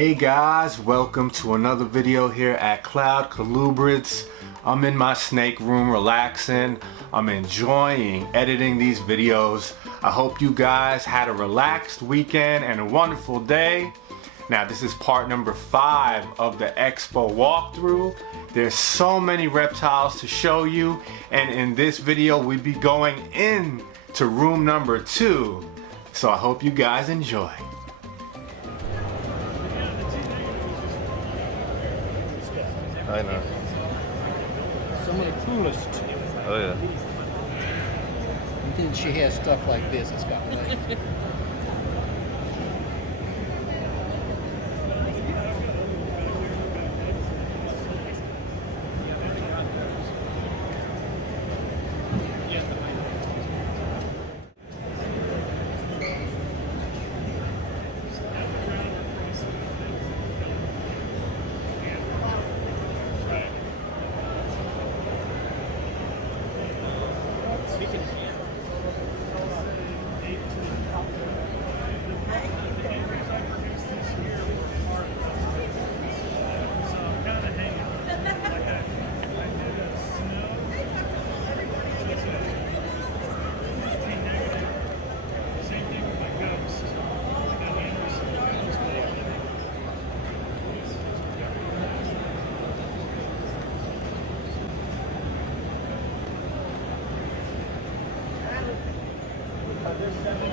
Hey guys, welcome to another video here at Colubrids. I'm in my snake room relaxing. I'm enjoying editing these videos. I hope you guys had a relaxed weekend and a wonderful day. Now this is part number 5 of the Expo walkthrough. There's so many reptiles to show you, and in this video we'll be going into room number 2. So I hope you guys enjoy. I know. Some of the coolest. Oh yeah. And then she has stuff like this. It's got legs.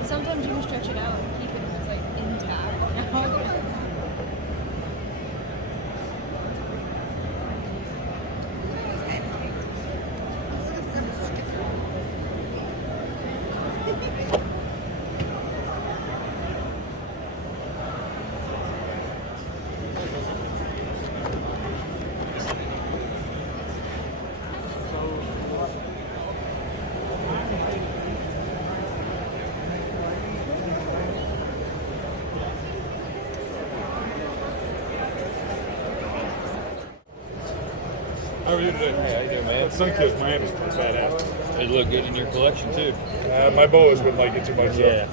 Sometimes you can stretch it out and keep it if it's like intact. You know? How are you today? Hey, how you doing, man? That Sunkist Miami is pretty badass. They look good in your collection too. My boas wouldn't like it too much. Yeah.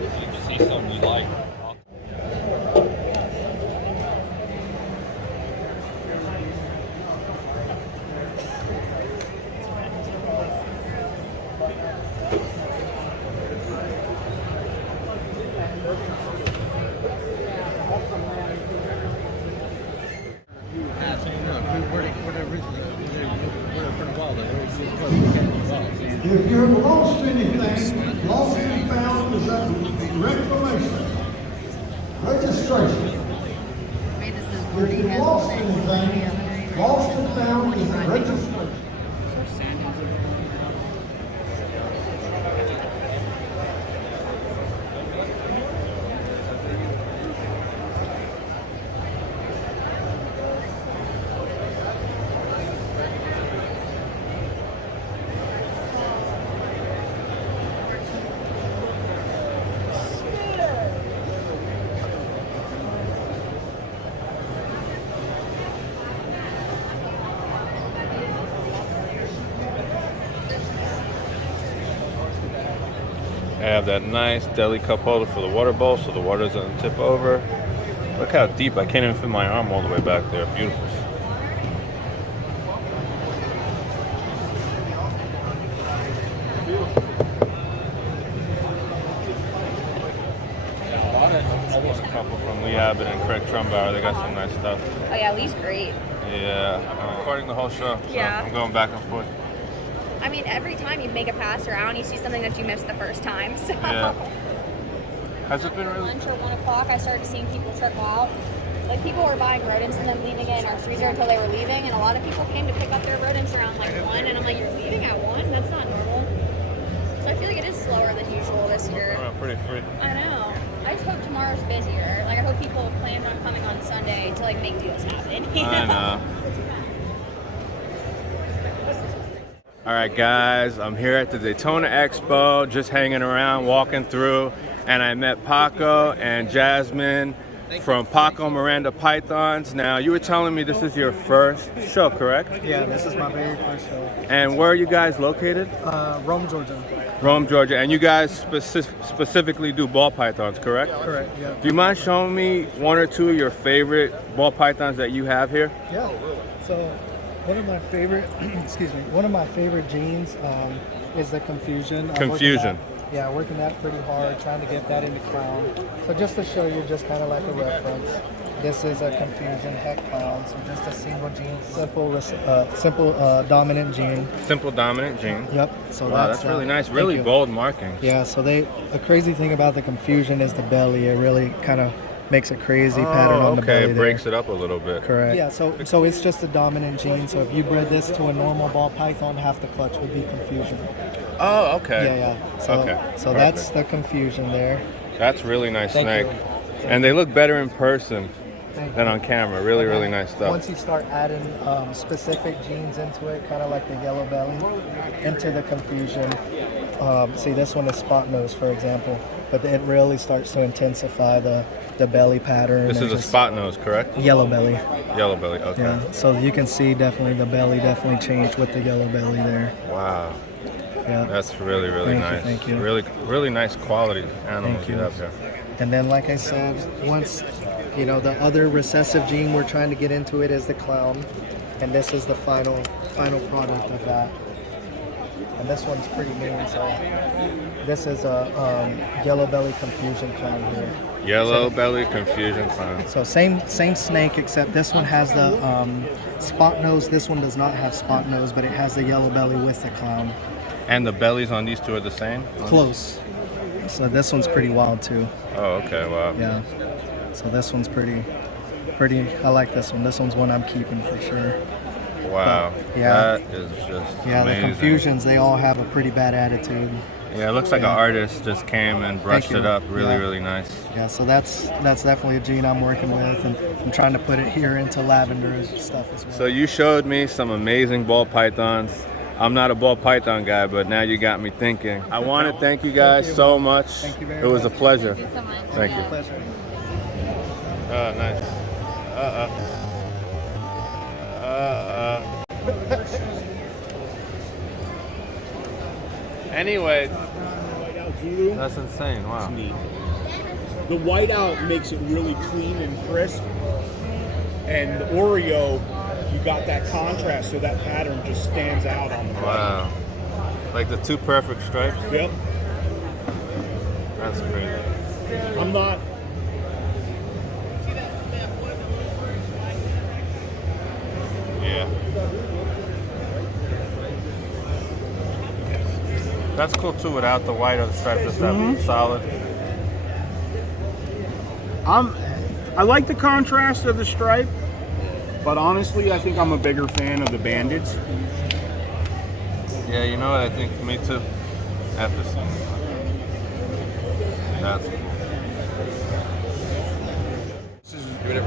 If you see something you like. If you're lost anything, lost and found is a reclamation, registration. If you've lost anything, lost and found is a registration. I have that nice deli cup holder for the water bowl so the water doesn't tip over. Look how deep, I can't even fit my arm all the way back there. Beautiful. There's a couple from Lee Abbott and Craig Trumbauer. They got some nice stuff. Oh yeah, Lee's great. Yeah, I'm recording the whole show, so Yeah. I'm going back and forth. I mean, every time you make a pass around, you see something that you missed the first time. So. Yeah. Has it been really? Lunch or 1 o'clock, I started seeing people trickle out. Like people were buying rodents and then leaving it in our freezer until they were leaving, and a lot of people came to pick up their rodents around like 1, and I'm like, you're leaving at 1? That's not normal. So I feel like it is slower than usual this year. Oh, pretty free. I know. I just hope tomorrow's busier. Like I hope people plan on coming on Sunday to like make deals happen. You I know. Alright guys, I'm here at the Daytona Expo, just hanging around, walking through, and I met Paco and Jasmine from Paco Miranda Pythons. Now, you were telling me this is your first show, correct? Yeah, this is my very first show. And where are you guys located? Rome, Georgia. Rome, Georgia. And you guys specifically do ball pythons, correct? Correct, yeah. Do you mind showing me one or two of your favorite ball pythons that you have here? Yeah. So, one of my favorite, excuse me, one of my favorite genes is the Confusion. Working that pretty hard, trying to get that into clown. So just to show you, just kind of like a reference, this is a Confusion heck clown. So just a single gene, simple dominant gene. Simple dominant gene. Yep. So wow, that's really nice. Really bold markings. Yeah. So the crazy thing about the Confusion is the belly. It really kind of makes a crazy pattern on the belly. It breaks it up a little bit. Correct. Yeah, so it's just a dominant gene. So if you bred this to a normal ball python, half the clutch would be Confusion. Oh, okay. Yeah. So that's the Confusion there. That's really nice snake. And they look better in person than on camera. Really, really nice stuff. Once you start adding specific genes into it, kind of like the yellow belly, into the Confusion. See, this one is spot nose, for example, but it really starts to intensify the belly pattern. This is a spot nose, correct? Yellow belly. Yellow belly, okay. Yeah, so you can see definitely the belly definitely changed with the yellow belly there. Wow. Yeah. That's really, really nice. Thank you. Really, really nice quality animals you have here. And then, like I said, once, you know, the other recessive gene we're trying to get into it is the clown. And this is the final product of that. And this one's pretty mean, so this is a yellow belly Confusion clown here. Yellow belly Confusion clown. So same snake, except this one has the spot nose. This one does not have spot nose, but it has the yellow belly with the clown. And the bellies on these two are the same? Close. So this one's pretty wild too. Oh, okay, wow. Yeah. So this one's pretty. I like this one. This one's one I'm keeping for sure. Wow. But, yeah. That is just yeah, amazing. The Confusions, they all have a pretty bad attitude. Yeah, it looks like an artist just came and brushed it up. Really, really nice. Yeah, so that's definitely a gene I'm working with, and I'm trying to put it here into lavender and stuff as well. So you showed me some amazing ball pythons. I'm not a ball python guy, but now you got me thinking. I want to thank you guys so much. Thank you very much. It was a pleasure. Thank you so much. Thank you. Pleasure. Oh, nice. Anyway, that's insane. Wow. The whiteout makes it really clean and crisp, and the Oreo, you got that contrast, so that pattern just stands out on the Wow. Like the two perfect stripes? Yep. That's crazy. I'm not. Yeah. That's cool too without the white or the stripe, just that solid. I like the contrast of the stripe, but honestly, I think I'm a bigger fan of the bandeds. Yeah, you know what? I think me too. After seeing that's cool.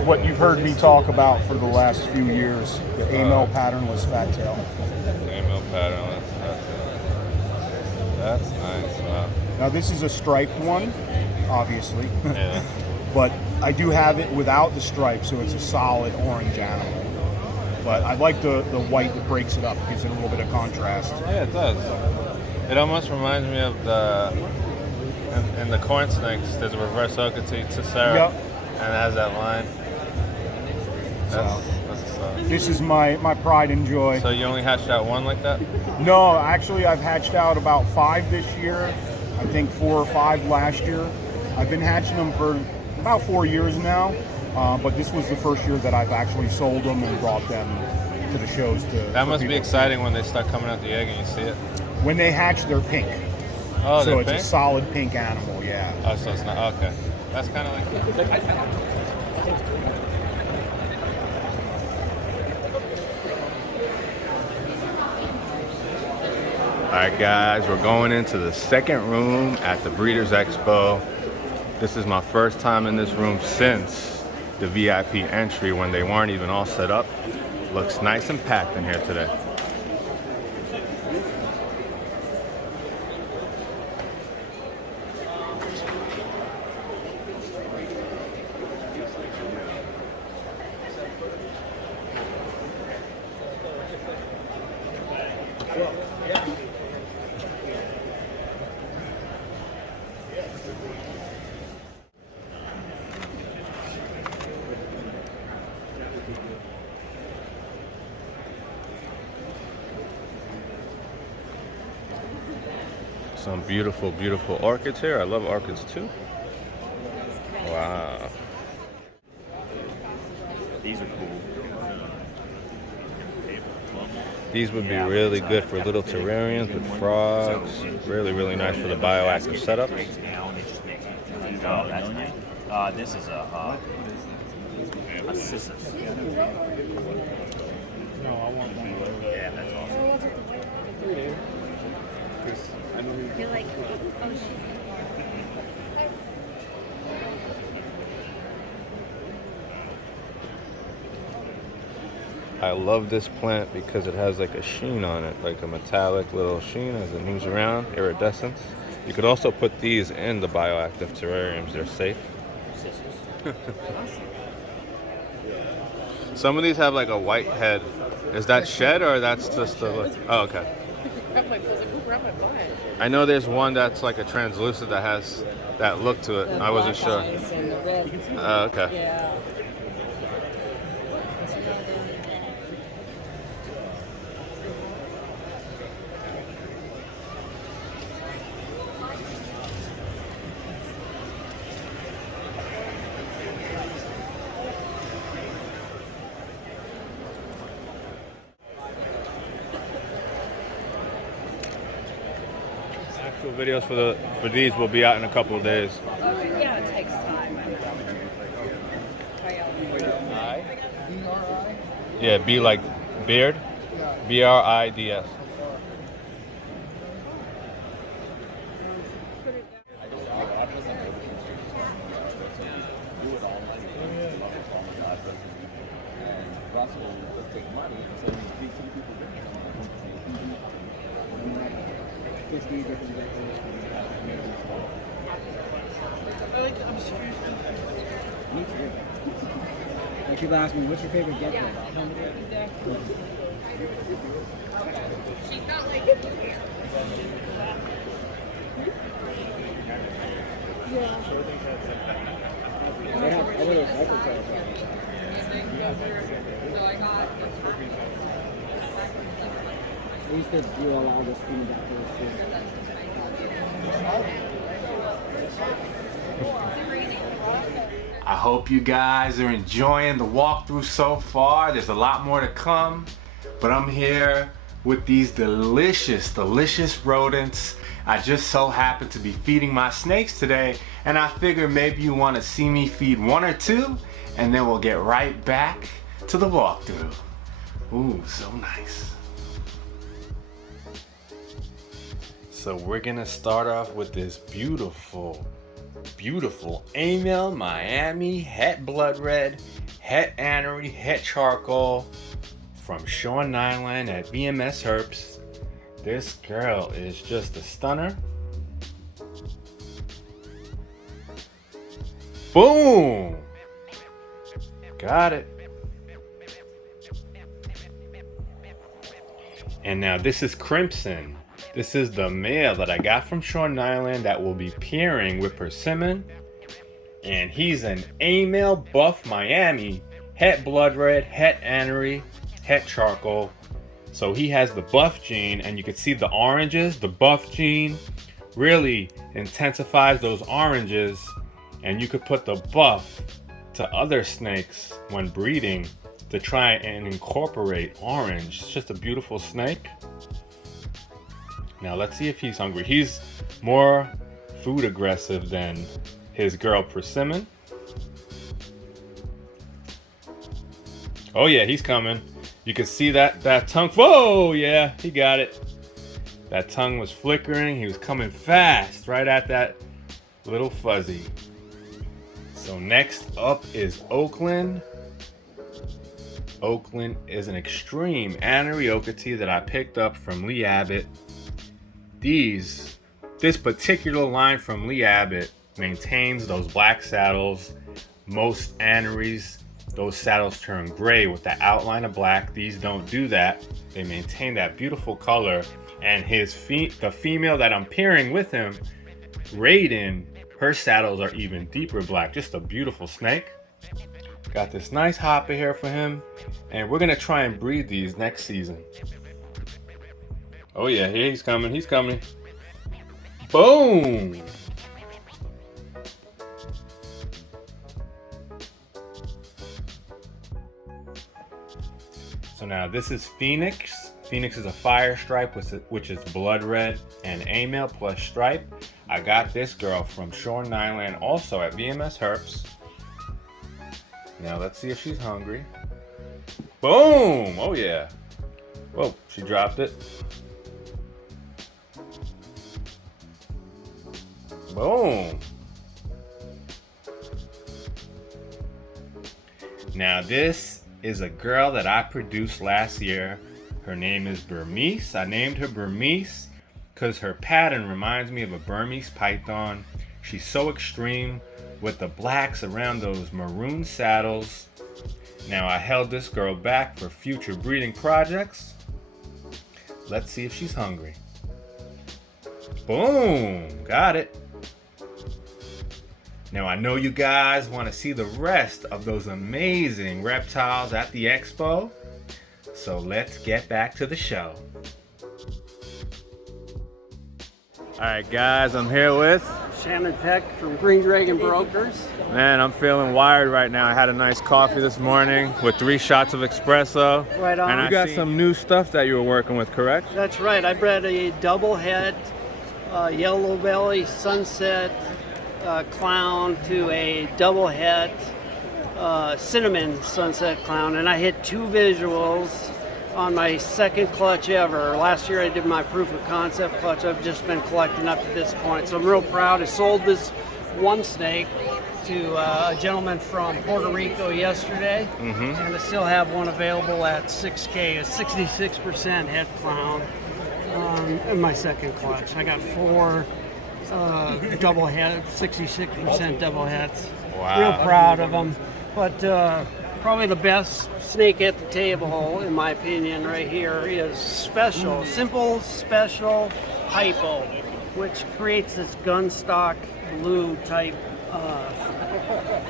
What you've heard me talk about for the last few years, the AML patternless fat tail. AML pattern. That's nice. Wow. Now this is a striped one, obviously. Yeah. But I do have it without the stripe, so it's a solid orange animal. But I like the white that breaks it up, gives it a little bit of contrast. Yeah, it does. It almost reminds me of in the corn snakes, there's a reverse Okatee Tessera, Yep. and it has that line. That's a stuff. This is my pride and joy. So you only hatched out one like that? No, actually I've hatched out about 5 this year. I think 4 or 5 last year. I've been hatching them for about 4 years now, but this was the first year that I've actually sold them and brought them to the shows. That must be exciting when they start coming out the egg and you see it. When they hatch, they're pink. Oh, so they're it's pink? a solid pink animal, yeah. Oh, so it's not, okay. That's kind of like... Alright guys, we're going into the second room at the Breeders' Expo. This is my first time in this room since the VIP entry when they weren't even all set up. Looks nice and packed in here today. Some beautiful, beautiful orchids here. I love orchids too. Wow. These are cool. These would be really good for little terrariums with frogs. Really, really nice for the bioactive setups. Oh, that's nice. This is a cissus. Yeah, that's awesome. You're like, oh, she's I love this plant because it has like a sheen on it, like a metallic little sheen as it moves around, iridescence. You could also put these in the bioactive terrariums. They're safe. Some of these have like a white head. Is that shed or that's just the look? Oh, okay. I know there's one that's like a translucent that has that look to it. I wasn't sure. Oh, okay. Yeah. Actual videos for these will be out in a couple of days. Yeah, it takes time. Yeah, B like beard. BRIDS. Like people ask me, what's your favorite gecko? she's not like. They have other gecko tails. So I got. I used to do a lot of this food afterwards too. I hope you guys are enjoying the walkthrough so far. There's a lot more to come, but I'm here with these delicious, delicious rodents. I just so happen to be feeding my snakes today, and I figure maybe you want to see me feed one or two, and then we'll get right back to the walkthrough. Ooh, so nice. So we're gonna start off with this beautiful Amel Miami Het Blood Red, Het Annery, Het Charcoal from Sean Nyland at VMS Herps. This girl is just a stunner. Boom! Got it. And now this is Crimson. This is the male that I got from Sean Nyland that will be pairing with Persimmon. And he's an Amel Buff Miami, Het Blood Red, Het Annery, Het Charcoal. So he has the buff gene, and you can see the oranges. The buff gene really intensifies those oranges, and you could put the buff to other snakes when breeding to try and incorporate orange. It's just a beautiful snake. Now let's see if he's hungry. He's more food aggressive than his girl Persimmon. Oh yeah, he's coming. You can see that tongue. Whoa, yeah, he got it. That tongue was flickering. He was coming fast right at that little fuzzy. So next up is Oakland. Oakland is an extreme Anariocate that I picked up from Lee Abbott. This particular line from Lee Abbott maintains those black saddles. Most Anneries, those saddles turn gray with the outline of black. These don't do that. They maintain that beautiful color. And the female that I'm pairing with him, Raiden, her saddles are even deeper black. Just a beautiful snake. Got this nice hopper here for him. And we're gonna try and breed these next season. Oh yeah, here he's coming, he's coming. Boom! So now this is Phoenix. Phoenix is a fire stripe, which is blood red and A-male plus stripe. I got this girl from Shore Nyland, also at VMS Herps. Now let's see if she's hungry. Boom! Oh yeah. Whoa, she dropped it. Boom. Now this is a girl that I produced last year. Her name is Burmese. I named her Burmese because her pattern reminds me of a Burmese python. She's so extreme with the blacks around those maroon saddles. Now I held this girl back for future breeding projects. Let's see if she's hungry. Boom, got it. Now I know you guys want to see the rest of those amazing reptiles at the expo. So let's get back to the show. All right, guys, I'm here with Shannon Peck from Green Dragon Brokers. Man, I'm feeling wired right now. I had a nice coffee this morning with 3 shots of espresso. Right on. And I got some new stuff that you were working with, correct? That's right. I bred a double head, yellow belly, sunset clown to a double head, cinnamon sunset clown. And I hit 2 visuals on my second clutch ever. Last year I did my proof of concept clutch. I've just been collecting up to this point. So I'm real proud. I sold this one snake to a gentleman from Puerto Rico yesterday, and I still have one available at 6K, a 66% head clown in my second clutch. I got 4 double heads, 66% double heads. Wow. Real proud of them. But probably the best snake at the table, in my opinion, right here is Special. Simple Special Hypo, which creates this gunstock blue type.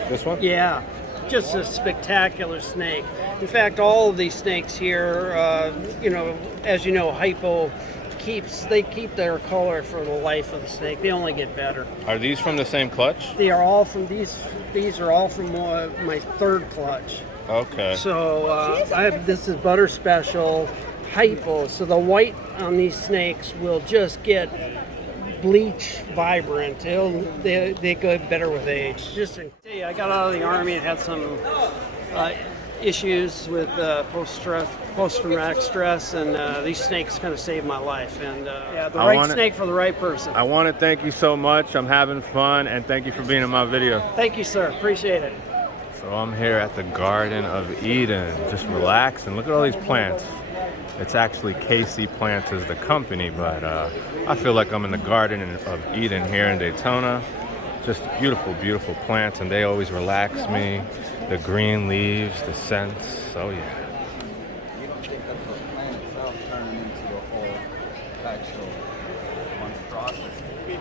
This one? Yeah, just a spectacular snake. In fact, all of these snakes here, you know, as you know, Hypo they keep their color for the life of the snake. They only get better. Are these from the same clutch? They are all from these are all from my third clutch. Okay. So this is Butter Special Hypo. So the white on these snakes will just get bleach vibrant. They go better with age. I got out of the Army and had some issues with post-traumatic stress, and these snakes kind of saved my life. And the right snake for the right person. I want to thank you so much. I'm having fun, and thank you for being in my video. Thank you, sir. Appreciate it. So I'm here at the Garden of Eden, just relaxing. Look at all these plants. It's actually KC Plants is the company, but I feel like I'm in the Garden of Eden here in Daytona. Just beautiful, beautiful plants, and they always relax me. The green leaves, the scents, oh yeah. You don't think that the plant itself turning into a whole actual monstrosity.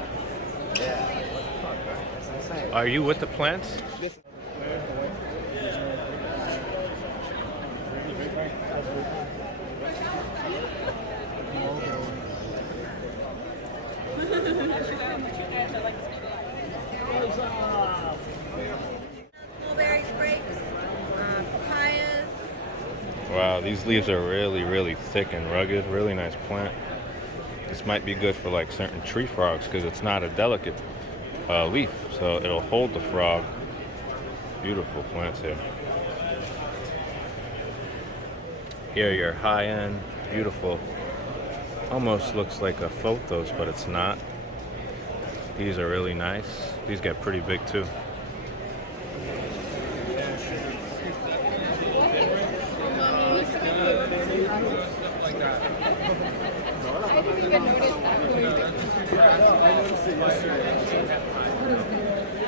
Yeah, like what the fuck, right? That's insane. Are you with the plants? Blueberries, grapes, papayas. Wow, these leaves are really, really thick and rugged. Really nice plant. This might be good for like certain tree frogs because it's not a delicate leaf, so it'll hold the frog. Beautiful plants here. Here, your high-end, beautiful. Almost looks like a photos, but it's not. These are really nice. These get pretty big too.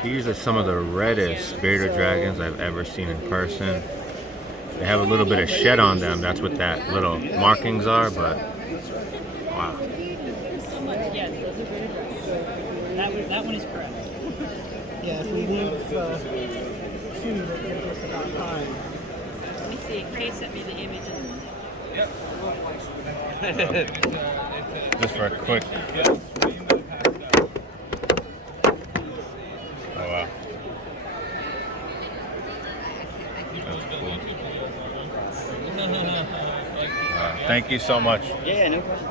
These are some of the reddest bearded dragons I've ever seen in person. They have a little bit of shed on them. That's what that little markings are, but wow. Yes, those are bearded dragons. That one is correct. Yeah, if we leave 2, that gives us about 9. Let me see. Ray sent me the image of the one. Just for a quick Thank you so much. Yeah, no problem.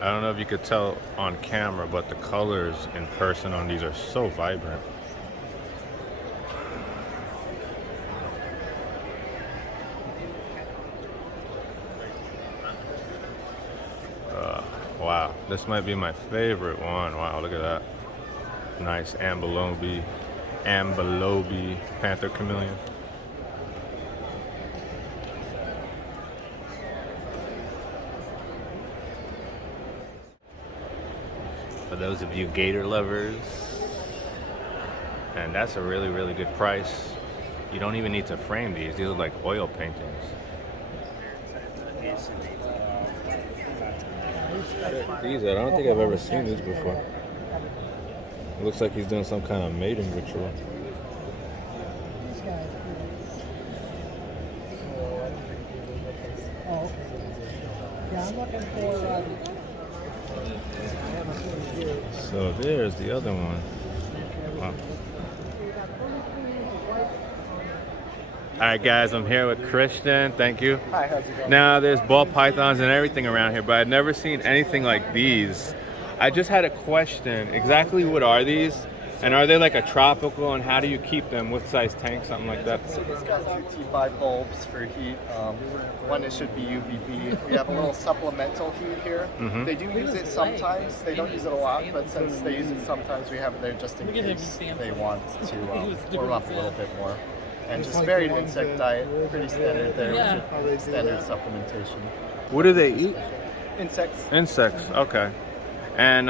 I don't know if you could tell on camera, but the colors in person on these are so vibrant. Wow, this might be my favorite one. Wow, look at that. Nice ambelobi panther chameleon. For those of you gator lovers, and that's a really, really good price. You don't even need to frame these. These are like oil paintings. These, I don't think I've ever seen these before. It looks like he's doing some kind of mating ritual. Oh, okay. Yeah, I'm looking for. So there's the other one. Wow. All right, guys, I'm here with Christian. Thank you. Hi, how's it going? Now, there's ball pythons and everything around here, but I've never seen anything like these. I just had a question. Exactly what are these? And are they like a tropical, and how do you keep them? What size tank, something like that? So these guys are T5 bulbs for heat. One, it should be UVB. We have a little supplemental heat here. Mhm. They do use it sometimes. They don't use it a lot, but since they use it sometimes, we have it there just in case they want to warm up a little bit more. And just varied insect diet, pretty standard there, which is standard supplementation. What do they eat? Insects. Insects, okay. And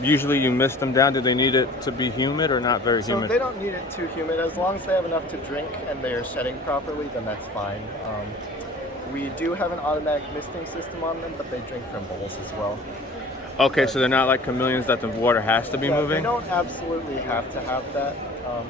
usually you mist them down. Do they need it to be humid or not very So humid? they don't need it too humid. As long as they have enough to drink and they are shedding properly, then that's fine. We do have an automatic misting system on them, but they drink from bowls as well. Okay, so they're not like chameleons that the water has to be Yeah, moving? They don't absolutely have to have that.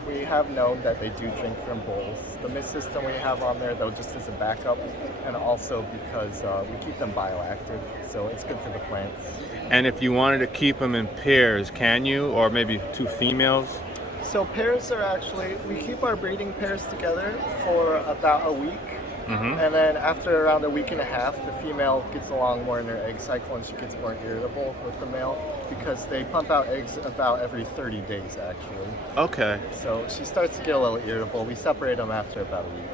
We have known that they do drink from bowls. The mist system we have on there, though, just as a backup, and also because we keep them bioactive, so it's good for the plants. And if you wanted to keep them in pairs, can you? Or maybe two females? So pairs are actually, we keep our breeding pairs together for about a week. Mm-hmm. And then after around a week and a half, the female gets along more in her egg cycle and she gets more irritable with the male because they pump out eggs about every 30 days actually. Okay. So she starts to get a little irritable. We separate them after about a week.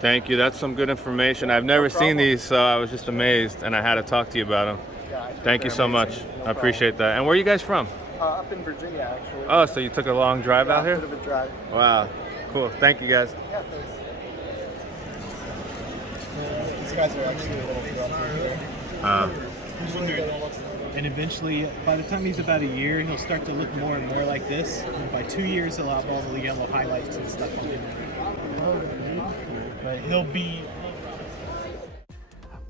Thank you. That's some good information. I've never seen these, so I was just amazed, and I had to talk to you about them. Yeah, I think Thank you they're so amazing. much. No I appreciate that. And where are you guys from? Up in Virginia actually. Oh, so you took a long drive out here? A bit of a drive. Wow. Cool. Thank you, guys. Yeah, thanks. These guys are actually a little grumpy here. And eventually, by the time he's about a year, he'll start to look more and more like this. And by 2 years, he'll have all the yellow highlights and stuff on him. But he'll be...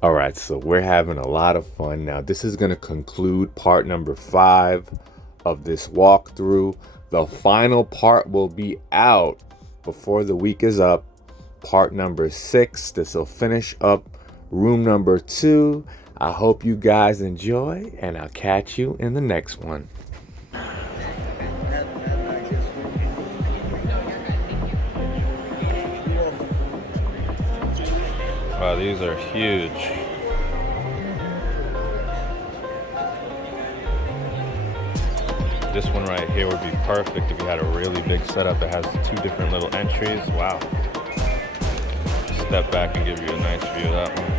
All right, so we're having a lot of fun. Now, this is going to conclude part number 5 of this walkthrough. The final part will be out before the week is up. Part number 6. This will finish up room number 2. I hope you guys enjoy, and I'll catch you in the next one. Wow, these are huge. This one right here would be perfect if you had a really big setup that has 2 different little entries. Wow. Step back and give you a nice view of that one.